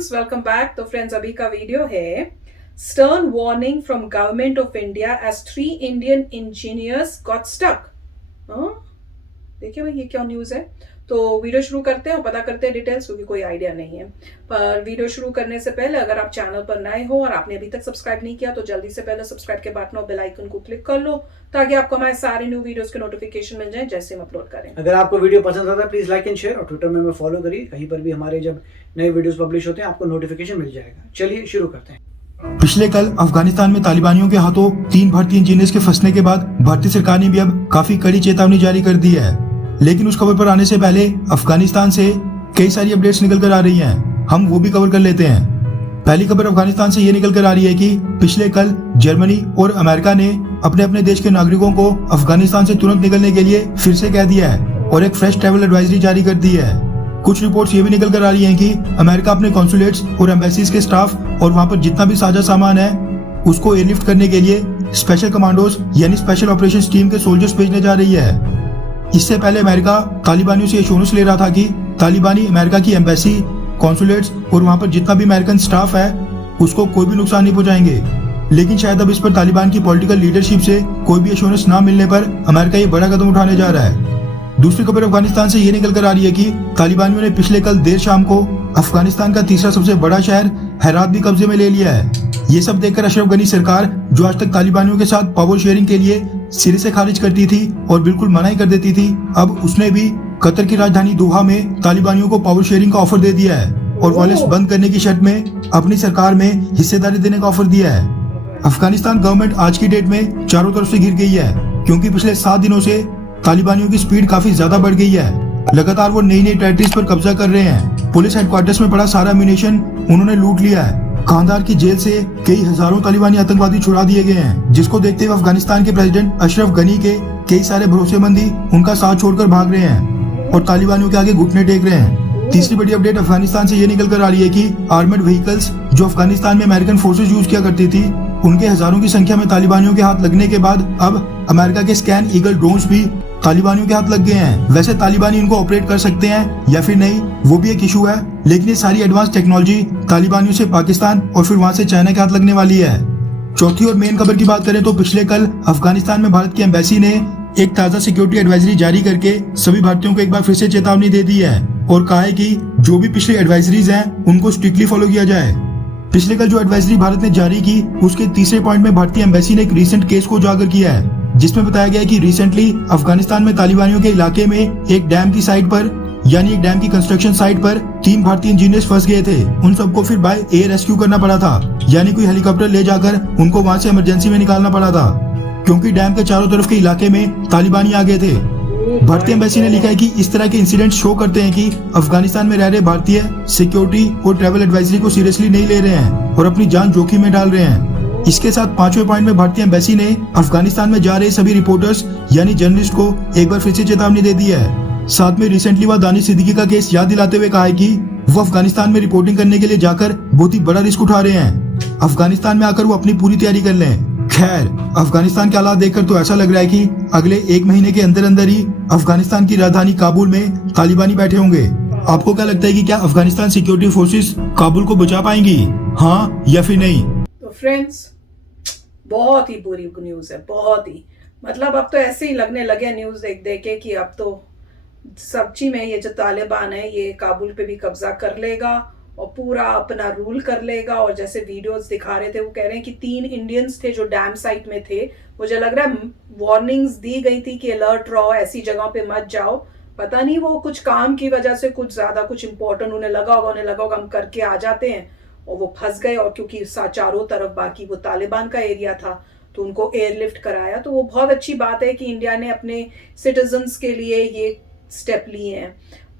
Friends, welcome back. तो friends, अभी का वीडियो है stern warning from government of India as 3 Indian engineers got stuck. देखिए भाई, ये क्या न्यूज़ है। तो वीडियो शुरू करते हैं और पता करते हैं डिटेल्स, क्योंकि कोई आइडिया नहीं है। पर वीडियो शुरू करने से पहले अगर आप चैनल पर नए हो और आपने अभी तक सब्सक्राइब नहीं किया तो जल्दी से पहले सब्सक्राइब के बटन और बेल आइकन को क्लिक कर लो, ताकि आपको हमारे सारे न्यू वीडियोस के नोटिफिकेशन मिल जाए जैसे हम अपलोड करें। अगर आपको वीडियो पसंद आता है प्लीज लाइक एंड शेयर, और ट्विटर में हमें फॉलो करिए। कहीं पर भी हमारे जब नए वीडियोस पब्लिश होते हैं आपको नोटिफिकेशन मिल जाएगा। चलिए शुरू करते हैं। पिछले कल अफगानिस्तान में तालिबानियों के हाथों 3 भारतीय इंजीनियर्स के फंसने के बाद भारतीय सरकार ने भी अब काफी कड़ी चेतावनी जारी कर दी है। लेकिन उस खबर पर आने से पहले अफगानिस्तान से कई सारी अपडेट्स निकल कर आ रही हैं, हम वो भी कवर कर लेते हैं। पहली खबर अफगानिस्तान से ये निकल कर आ रही है कि पिछले कल जर्मनी और अमेरिका ने अपने अपने देश के नागरिकों को अफगानिस्तान से तुरंत निकलने के लिए फिर से कह दिया है और एक फ्रेश ट्रैवल एडवाइजरी जारी कर दी है। कुछ रिपोर्ट्स ये भी निकल कर आ रही हैं कि अमेरिका अपने कॉन्सुलेट्स और एम्बेसीज के स्टाफ और वहां पर जितना भी साझा सामान है उसको एयरलिफ्ट करने के लिए स्पेशल कमांडोज यानी स्पेशल ऑपरेशंस टीम के सोल्जर्स भेजने जा रही है। इससे पहले अमेरिका तालिबानियों से एश्योरेंस ले रहा था कि तालिबानी अमेरिका की एम्बेसी, कॉन्सुलेट्स और वहां पर जितना भी अमेरिकन स्टाफ है उसको कोई भी नुकसान नहीं पहुंचाएंगे। लेकिन शायद अब इस पर तालिबान की पॉलिटिकल लीडरशिप से कोई भी एश्योरेंस ना मिलने पर अमेरिका ये बड़ा कदम उठाने जा रहा है। दूसरी खबर अफगानिस्तान से ये निकल कर आ रही है कि तालिबानियों ने पिछले कल देर शाम को अफगानिस्तान का तीसरा सबसे बड़ा शहर हेरात भी कब्जे में ले लिया है। ये सब देखकर अशरफ गनी सरकार, जो आज तक तालिबानियों के साथ पावर शेयरिंग के लिए सिरे से खारिज करती थी और बिल्कुल मना ही कर देती थी, अब उसने भी कतर की राजधानी दोहा में तालिबानियों को पावर शेयरिंग का ऑफर दे दिया है और वायलेंस बंद करने की शर्त में अपनी सरकार में हिस्सेदारी देने का ऑफर दिया है। अफगानिस्तान गवर्नमेंट आज की डेट में चारों तरफ से घिर गई है, क्योंकि पिछले 7 दिनों से तालिबानियों की स्पीड काफी ज्यादा बढ़ गई है। लगातार वो नई नई टेरिटरीज पर कब्जा कर रहे हैं। पुलिस हेडक्वार्टर्स में पड़ा सारा म्यूनिशन उन्होंने लूट लिया है। कांधार की जेल से कई हजारों तालिबानी आतंकवादी छुड़ा दिए गए हैं, जिसको देखते हुए अफगानिस्तान के प्रेसिडेंट अशरफ गनी के कई सारे भरोसेमंद ही उनका साथ छोड़कर भाग रहे हैं और तालिबानियों के आगे घुटने टेक रहे हैं। तीसरी बड़ी अपडेट अफगानिस्तान से ये निकल कर आ रही है कि आर्मर्ड व्हीकल्स जो अफगानिस्तान में अमेरिकन फोर्सेज यूज किया करती थी, उनके हजारों की संख्या में तालिबानियों के हाथ लगने के बाद अब अमेरिका के स्कैन ईगल ड्रोन्स भी तालिबानियों के हाथ लग गए हैं। वैसे तालिबानी इनको ऑपरेट कर सकते हैं या फिर नहीं, वो भी एक इशू है, लेकिन ये सारी एडवांस टेक्नोलॉजी तालिबानियों से पाकिस्तान और फिर वहां से चाइना के हाथ लगने वाली है। चौथी और मेन खबर की बात करें तो पिछले कल अफगानिस्तान में भारत की एम्बेसी ने एक ताजा सिक्योरिटी एडवाइजरी जारी करके सभी भारतीयों को एक बार फिर से चेतावनी दे दी है और कहा है कि जो भी पिछली एडवाइजरीज हैं उनको स्ट्रिक्टली फॉलो किया जाए। पिछले कल जो एडवाइजरी भारत ने जारी की उसके तीसरे पॉइंट में भारतीय एम्बेसी ने एक रिसेंट केस को उजागर किया है, जिसमें बताया गया है कि रिसेंटली अफगानिस्तान में तालिबानियों के इलाके में एक डैम की साइट पर यानी एक डैम की कंस्ट्रक्शन साइट पर 3 भारतीय इंजीनियर्स फंस गए थे। उन सबको फिर बाय एयर रेस्क्यू करना पड़ा था, यानी कोई हेलीकॉप्टर ले जाकर उनको वहां से इमरजेंसी में निकालना पड़ा था, क्योंकि डैम के चारों तरफ के इलाके में तालिबानी आ गए थे। भारतीय एम्बेसी ने लिखा है कि इस तरह के इंसिडेंट शो करते हैं कि अफगानिस्तान में रह रहे भारतीय सिक्योरिटी और ट्रैवल एडवाइजरी को सीरियसली नहीं ले रहे हैं और अपनी जान जोखिम में डाल रहे हैं। इसके साथ 5वें पॉइंट में भारतीय एम्बेसी ने अफगानिस्तान में जा रहे सभी रिपोर्टर्स यानी जर्नलिस्ट को एक बार फिर से चेतावनी दे दी है। साथ में रिसेंटली वह दानिश सिद्दीकी का केस याद दिलाते हुए कहा है कि वो अफगानिस्तान में रिपोर्टिंग करने के लिए जाकर बहुत ही बड़ा रिस्क उठा रहे हैं। अफगानिस्तान में आकर वो अपनी पूरी तैयारी कर लें। खैर, अफगानिस्तान के हालात देखकर तो ऐसा लग रहा है कि अगले 1 महीने के अंदर अंदर ही अफगानिस्तान की राजधानी काबुल में तालिबानी बैठे होंगे। आपको क्या लगता है कि क्या अफगानिस्तान सिक्योरिटी फोर्सेस काबुल को बचा पाएंगी, हाँ या फिर नहीं? तो फ्रेंड्स, बहुत ही बुरी न्यूज़ है, बहुत ही, मतलब अब तो ऐसे ही लगने लगे न्यूज़ देख देख के कि अब तो सच्ची में ये जो तालिबान है ये काबुल पे भी कब्जा कर लेगा और पूरा अपना रूल कर लेगा। और जैसे वीडियोस दिखा रहे थे वो कह रहे हैं कि 3 इंडियंस थे जो डैम साइट में थे, मुझे लग रहा है वार्निंग्स दी गई थी कि अलर्ट रहो, ऐसी जगह पे मत जाओ। पता नहीं वो कुछ काम की वजह से कुछ ज्यादा कुछ इंपॉर्टेंट उन्हें लगा होगा हम करके आ जाते हैं और वो फंस गए। और क्योंकि चारों तरफ बाकी वो तालिबान का एरिया था तो उनको एयरलिफ्ट कराया। तो वो बहुत अच्छी बात है कि इंडिया ने अपने सिटीजन्स के लिए ये स्टेप लिए हैं,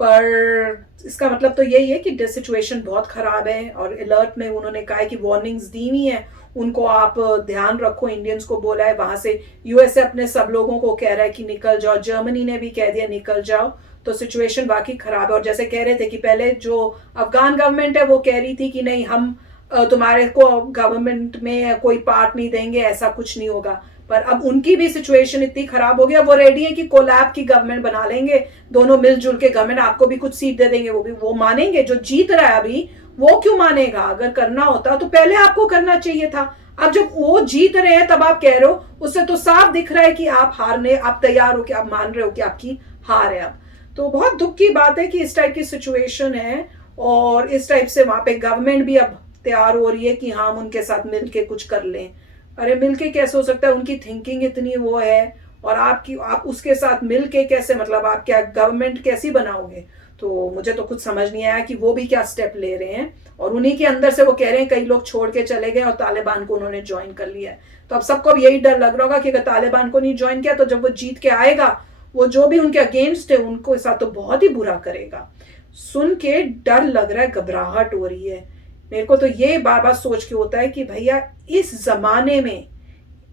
पर इसका मतलब तो यही है कि सिचुएशन बहुत खराब है। और अलर्ट में उन्होंने कहा है कि वार्निंग्स दी हुई हैं, उनको आप ध्यान रखो, इंडियंस को बोला है। वहां से यूएसए अपने सब लोगों को कह रहा है कि निकल जाओ, जर्मनी ने भी कह दिया निकल जाओ। तो सिचुएशन वाकई खराब है। और जैसे कह रहे थे कि पहले जो अफगान गवर्नमेंट है वो कह रही थी कि नहीं, हम तुम्हारे को गवर्नमेंट में कोई पार्ट नहीं देंगे, ऐसा कुछ नहीं होगा। पर अब उनकी भी सिचुएशन इतनी खराब हो गई, वो रेडी है कि कोलैब की गवर्नमेंट बना लेंगे, दोनों मिलजुल के गवर्नमेंट, आपको भी कुछ सीट दे देंगे, वो भी वो मानेंगे। जो जीत रहा है अभी वो क्यों मानेगा? अगर करना होता तो पहले आपको करना चाहिए था। अब जब वो जीत रहे हैं तब आप कह रहे हो, उससे तो साफ दिख रहा है कि आप हारने, आप तैयार हो, कि आप मान रहे हो कि आपकी हार है अब। तो बहुत दुख की बात है कि इस टाइप की सिचुएशन है, और इस टाइप से वहां पे गवर्नमेंट भी अब तैयार हो रही है कि हाँ, हम उनके साथ मिलके कुछ कर लें। अरे मिलके कैसे हो सकता है? उनकी थिंकिंग इतनी वो है, और आप उसके साथ मिलके कैसे, मतलब आप क्या गवर्नमेंट कैसी बनाओगे? तो मुझे तो कुछ समझ नहीं आया कि वो भी क्या स्टेप ले रहे हैं। और उन्हीं के अंदर से वो कह रहे हैं कई लोग छोड़ के चले गए और तालिबान को उन्होंने ज्वाइन कर लिया है। तो अब सबको अब यही डर लग रहा होगा कि अगर तालिबान को नहीं ज्वाइन किया तो जब वो जीत के आएगा, वो जो भी उनके अगेंस्ट है उनको साथ तो बहुत ही बुरा करेगा। सुन के डर लग रहा है, घबराहट हो रही है मेरे को। तो ये बार बार सोच के होता है कि भैया, इस जमाने में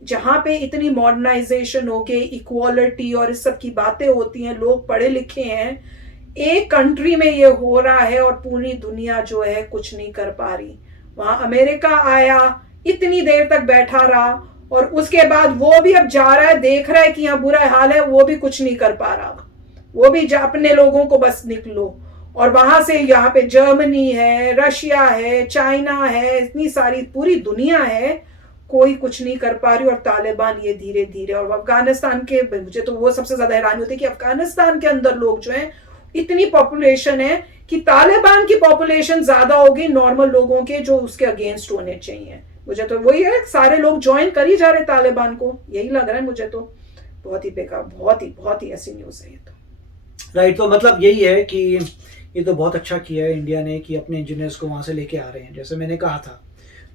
जहां पे इतनी मॉडर्नाइजेशन हो गई, इक्वालिटी और इस सब की बातें होती हैं, लोग पढ़े लिखे हैं, एक कंट्री में ये हो रहा है और पूरी दुनिया जो है कुछ नहीं कर पा रही। वहां अमेरिका आया, इतनी देर तक बैठा रहा, और उसके बाद वो भी अब जा रहा है, देख रहा है कि यहाँ बुरा हाल है, वो भी कुछ नहीं कर पा रहा। वो भी अपने लोगों को बस निकलो। और वहां से यहाँ पे जर्मनी है, रशिया है, चाइना है, इतनी सारी पूरी दुनिया है, कोई कुछ नहीं कर पा रही। और तालिबान ये धीरे धीरे, और अफगानिस्तान के, मुझे तो वो सबसे ज्यादा हैरानी होती है कि अफगानिस्तान के अंदर लोग जो हैं, इतनी पॉपुलेशन है कि तालिबान की पॉपुलेशन ज्यादा होगी नॉर्मल लोगों के जो उसके अगेंस्ट होने चाहिए। मुझे तो वही है, सारे लोग ज्वाइन कर ही जा रहे तालिबान को, यही लग रहा है मुझे तो। बहुत ही बेकार, बहुत ही ऐसी न्यूज है ये तो। राइट, तो मतलब यही है कि ये तो बहुत अच्छा किया है इंडिया ने कि अपने इंजीनियर्स को वहाँ से लेके आ रहे हैं। जैसे मैंने कहा था,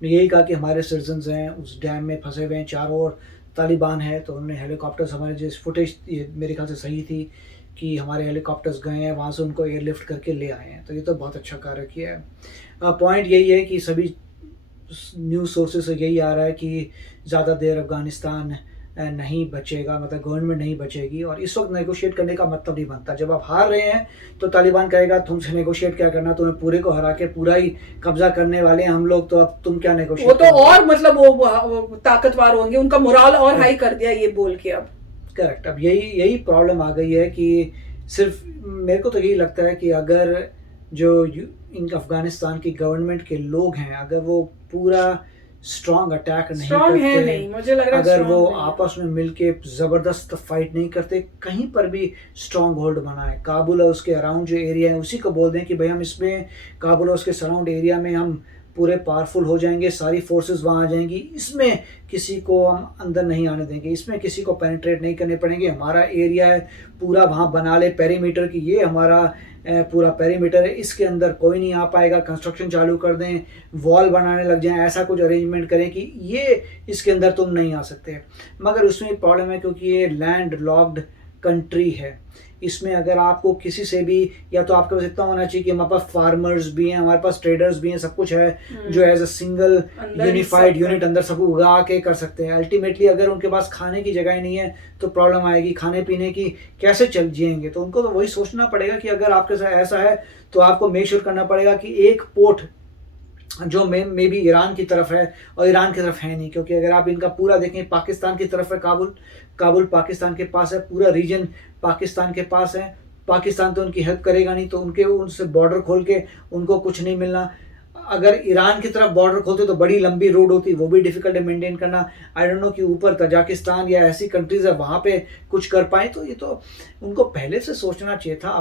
मैंने यही कहा कि हमारे सिटीजन्स हैं उस डैम में फंसे हुए हैं, चारों ओर तालिबान है, तो उन्होंने हेलीकॉप्टर्स, हमारे जो फुटेज ये मेरे ख्याल से सही थी कि हमारे हेलीकॉप्टर्स गए हैं वहाँ से, उनको एयरलिफ्ट करके ले आए हैं। तो ये तो बहुत अच्छा कार्य किया है। पॉइंट यही है कि सभी न्यूज़ सोर्सेज से यही आ रहा है कि ज़्यादा देर अफगानिस्तान नहीं बचेगा, मतलब गवर्नमेंट नहीं बचेगी। और इस वक्त नेगोशिएट करने का मतलब नहीं बनता। जब आप हार रहे हैं तो तालिबान कहेगा तुमसे नेगोशिएट क्या करना, तुम्हें पूरे को हरा के पूरा ही कब्जा करने वाले हैं हम लोग, तो अब तुम क्या नेगोशिएट। वो तो और मतलब वो ताकतवर होंगे, उनका मोराल और हाई कर दिया ये बोल के अब। करेक्ट, अब यही प्रॉब्लम आ गई है कि सिर्फ मेरे को तो यही लगता है कि अगर जो इन अफगानिस्तान की गवर्नमेंट के लोग हैं, अगर वो पूरा स्ट्रॉन्ग अटैक नहीं करते, नहीं, मुझे लग रहा है अगर वो आपस में मिलके जबरदस्त फाइट नहीं करते, कहीं पर भी स्ट्रॉन्ग होल्ड बनाए, काबुल और उसके अराउंड जो एरिया है उसी को बोल दें कि भाई हम इसमें काबुल और उसके सराउंड एरिया में हम पूरे पावरफुल हो जाएंगे, सारी फोर्सेस वहाँ आ जाएंगी, इसमें किसी को हम अंदर नहीं आने देंगे, इसमें किसी को पेनिट्रेट नहीं करने पड़ेंगे, हमारा एरिया है पूरा, वहाँ बना ले पेरीमीटर की, ये हमारा पूरा पेरीमीटर है, इसके अंदर कोई नहीं आ पाएगा, कंस्ट्रक्शन चालू कर दें, वॉल बनाने लग जाएं, ऐसा कुछ अरेंजमेंट करें कि ये इसके अंदर तुम नहीं आ सकते। मगर उसमें प्रॉब्लम है क्योंकि ये लैंड लॉक्ड कंट्री है, इसमें अगर आपको किसी से भी, या तो आपके पास इतना होना चाहिए कि हमारे पास फार्मर्स भी हैं, हमारे पास ट्रेडर्स भी हैं, सब कुछ है जो as a single unified unit अंदर सब उगा के कर सकते हैं। अल्टीमेटली अगर उनके पास खाने की जगह ही नहीं है तो प्रॉब्लम आएगी, खाने पीने की कैसे चल जिएंगे। तो उनको तो वही सोचना पड़ेगा कि अगर आपके साथ ऐसा है तो आपको मेक श्योर करना पड़ेगा कि एक पोर्ट जो मे बी ईरान की तरफ है, और ईरान की तरफ है नहीं, क्योंकि अगर आप इनका पूरा देखें पाकिस्तान की तरफ है, काबुल पाकिस्तान के पास है, पूरा रीजन पाकिस्तान के पास है, पाकिस्तान तो उनकी हेल्प करेगा नहीं, तो उनसे बॉर्डर खोल के उनको कुछ नहीं मिलना। अगर ईरान की तरफ बॉर्डर खोलते तो बड़ी लंबी रोड होती, वो भी डिफिकल्ट है मेंटेन करना। आई डोंट नो कि ऊपर तजाकिस्तान या ऐसी कंट्रीज है वहाँ पे कुछ कर पाए। तो ये तो उनको पहले से सोचना चाहिए था,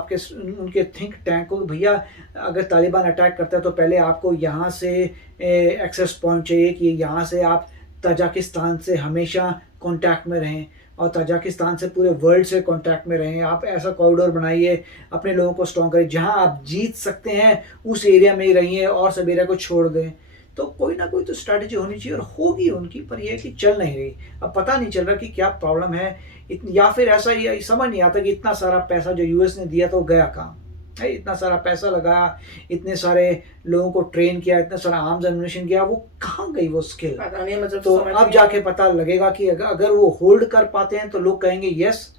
उनके थिंक टैंक को, भैया अगर तालिबान अटैक करता है तो पहले आपको यहाँ से एक्सेस पॉइंट चाहिए कि यहाँ से आप तजाकिस्तान से हमेशा कॉन्टैक्ट में रहें, और तजाकिस्तान से पूरे वर्ल्ड से कांटेक्ट में रहें। आप ऐसा कॉरिडोर बनाइए, अपने लोगों को स्ट्रॉन्ग करें, जहां आप जीत सकते हैं उस एरिया में ही रहिए और सब एरिया को छोड़ दें। तो कोई ना कोई तो स्ट्रैटेजी होनी चाहिए, और होगी उनकी, पर यह कि चल नहीं रही। अब पता नहीं चल रहा कि क्या प्रॉब्लम है, या फिर ऐसा ही समझ नहीं आता कि इतना सारा पैसा जो यूएस ने दिया तो गया कहाँ है, इतना सारा पैसा लगाया, इतने सारे लोगों को ट्रेन किया, इतना सारा आर्म्स एम्युनिशन किया, वो कहाँ गई वो स्किल। तो अब जाके पता लगेगा कि अगर वो होल्ड कर पाते हैं तो लोग कहेंगे यस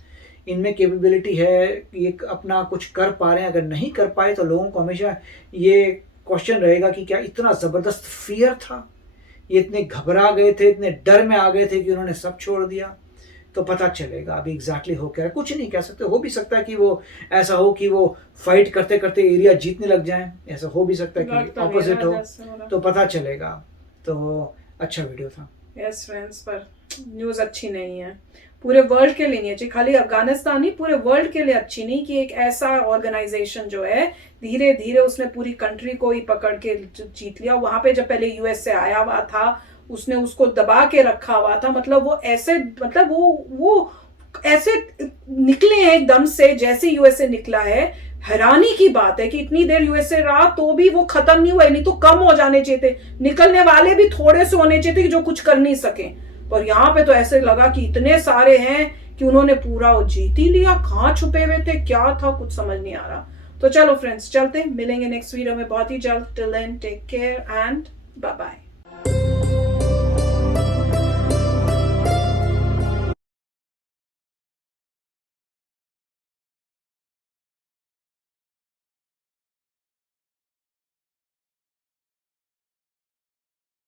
इनमें कैपेबिलिटी है, ये अपना कुछ कर पा रहे हैं। अगर नहीं कर पाए तो लोगों को हमेशा ये क्वेश्चन रहेगा कि क्या इतना ज़बरदस्त फियर था, ये इतने घबरा गए थे, इतने डर में आ गए थे कि उन्होंने सब छोड़ दिया। तो पता चलेगा अभी एग्जैक्टली हो क्या है। कुछ नहीं कह सकते, हो भी सकता है कि वो ऐसा हो कि वो फाइट करते करते एरिया जीतने लग जाए, ऐसा हो भी सकता है कि लगता भी है ऑपोजिट ना हो, जैसे हो रहा। तो पता चलेगा। तो अच्छा वीडियो था। यस फ्रेंड्स, पर न्यूज़ अच्छी नहीं है, पूरे वर्ल्ड के लिए नहीं अच्छी, खाली अफगानिस्तान नहीं पूरे वर्ल्ड के लिए अच्छी नहीं कि एक ऐसा ऑर्गेनाइजेशन जो है धीरे धीरे उसने पूरी कंट्री को ही पकड़ के जीत लिया। वहां पे जब पहले यूएस से आया हुआ था उसने उसको दबा के रखा हुआ था, मतलब वो ऐसे, मतलब वो ऐसे निकले हैं एकदम से जैसे यूएसए निकला है। हैरानी की बात है कि इतनी देर यूएसए रहा तो भी वो खत्म नहीं हुआ, नहीं तो कम हो जाने चाहिए थे, निकलने वाले भी थोड़े से होने चाहिए थे कि जो कुछ कर नहीं सके, पर यहाँ पे तो ऐसे लगा कि इतने सारे हैं कि उन्होंने पूरा वो जीत ही लिया। कहाँ छुपे हुए थे, क्या था, कुछ समझ नहीं आ रहा। तो चलो फ्रेंड्स चलते, मिलेंगे नेक्स्ट वीडियो में बहुत ही जल्द। Till then take care and bye bye.